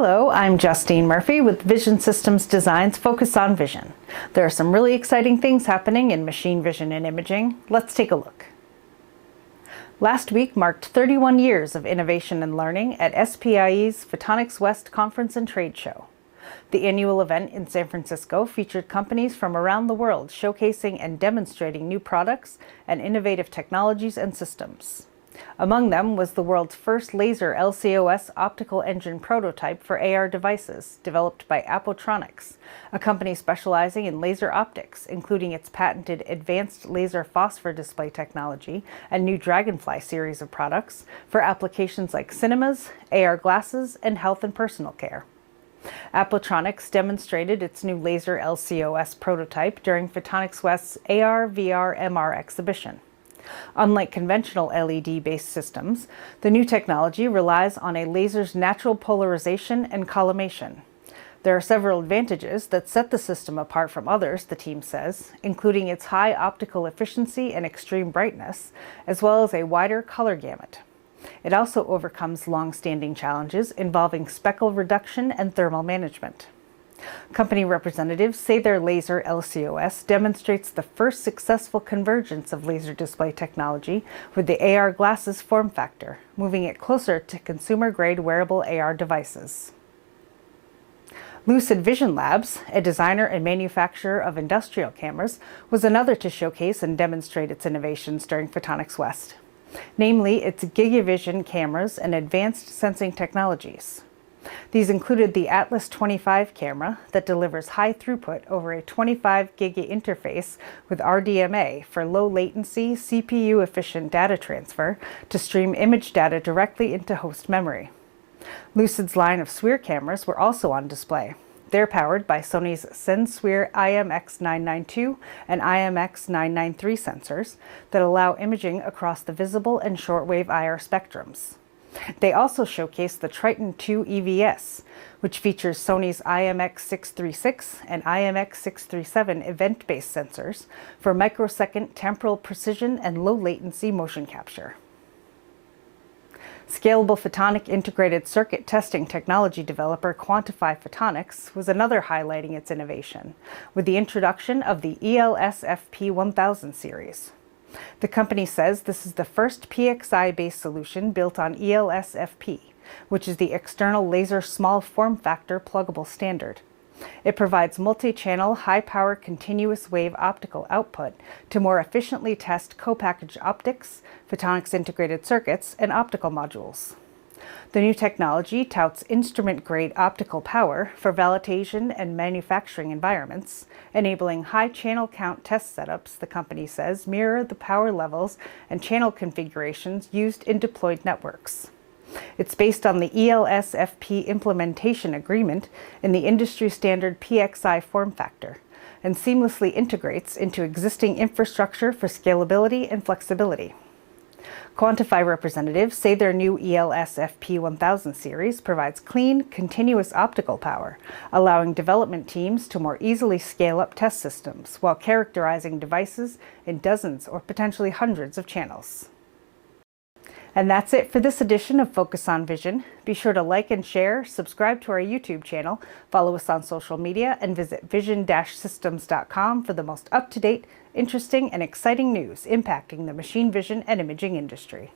Hello, I'm Justine Murphy with Vision Systems Design's Focus on Vision. There are some really exciting things happening in machine vision and imaging. Let's take a look. Last week marked 31 years of innovation and learning at SPIE's Photonics West conference and trade show. The annual event in San Francisco featured companies from around the world showcasing and demonstrating new products and innovative technologies and systems. Among them was the world's first Laser LCOS optical engine prototype for AR devices, developed by Appotronics, a company specializing in laser optics, including its patented advanced laser phosphor display technology and new Dragonfly series of products for applications like cinemas, AR glasses, and health and personal care. Appotronics demonstrated its new Laser LCOS prototype during Photonics West's AR/VR/MR exhibition. Unlike conventional LED-based systems, the new technology relies on a laser's natural polarization and collimation. There are several advantages that set the system apart from others, the team says, including its high optical efficiency and extreme brightness, as well as a wider color gamut. It also overcomes long-standing challenges involving speckle reduction and thermal management. Company representatives say their Laser LCOS demonstrates the first successful convergence of laser display technology with the AR glasses form factor, moving it closer to consumer-grade wearable AR devices. LUCID Vision Labs, a designer and manufacturer of industrial cameras, was another to showcase and demonstrate its innovations during Photonics West, namely its GigE Vision cameras and advanced sensing technologies. These included the Atlas 25 camera that delivers high throughput over a 25 GigE interface with RDMA for low latency, CPU efficient data transfer to stream image data directly into host memory. LUCID's line of SPIE cameras were also on display. They're powered by Sony's SenSPIE IMX992 and IMX993 sensors that allow imaging across the visible and shortwave IR spectrums. They also showcase the Triton 2 EVS, which features Sony's IMX636 and IMX637 event-based sensors for microsecond temporal precision and low latency motion capture. Scalable photonic integrated circuit testing technology developer Quantifi Photonics was another highlighting its innovation, with the introduction of the ELSFP 1000 series. The company says this is the first PXI-based solution built on ELSFP, which is the external laser small form factor pluggable standard. It provides multi-channel, high-power continuous wave optical output to more efficiently test co-packaged optics, photonics integrated circuits, and optical modules. The new technology touts instrument-grade optical power for validation and manufacturing environments, enabling high channel count test setups, the company says, mirror the power levels and channel configurations used in deployed networks. It's based on the ELSFP implementation agreement in the industry standard PXI form factor and seamlessly integrates into existing infrastructure for scalability and flexibility. Quantifi representatives say their new ELSFP 1000 series provides clean, continuous optical power, allowing development teams to more easily scale up test systems while characterizing devices in dozens or potentially hundreds of channels. And that's it for this edition of Focus on Vision. Be sure to like and share, subscribe to our YouTube channel, follow us on social media, and visit vision-systems.com for the most up-to-date, interesting, and exciting news impacting the machine vision and imaging industry.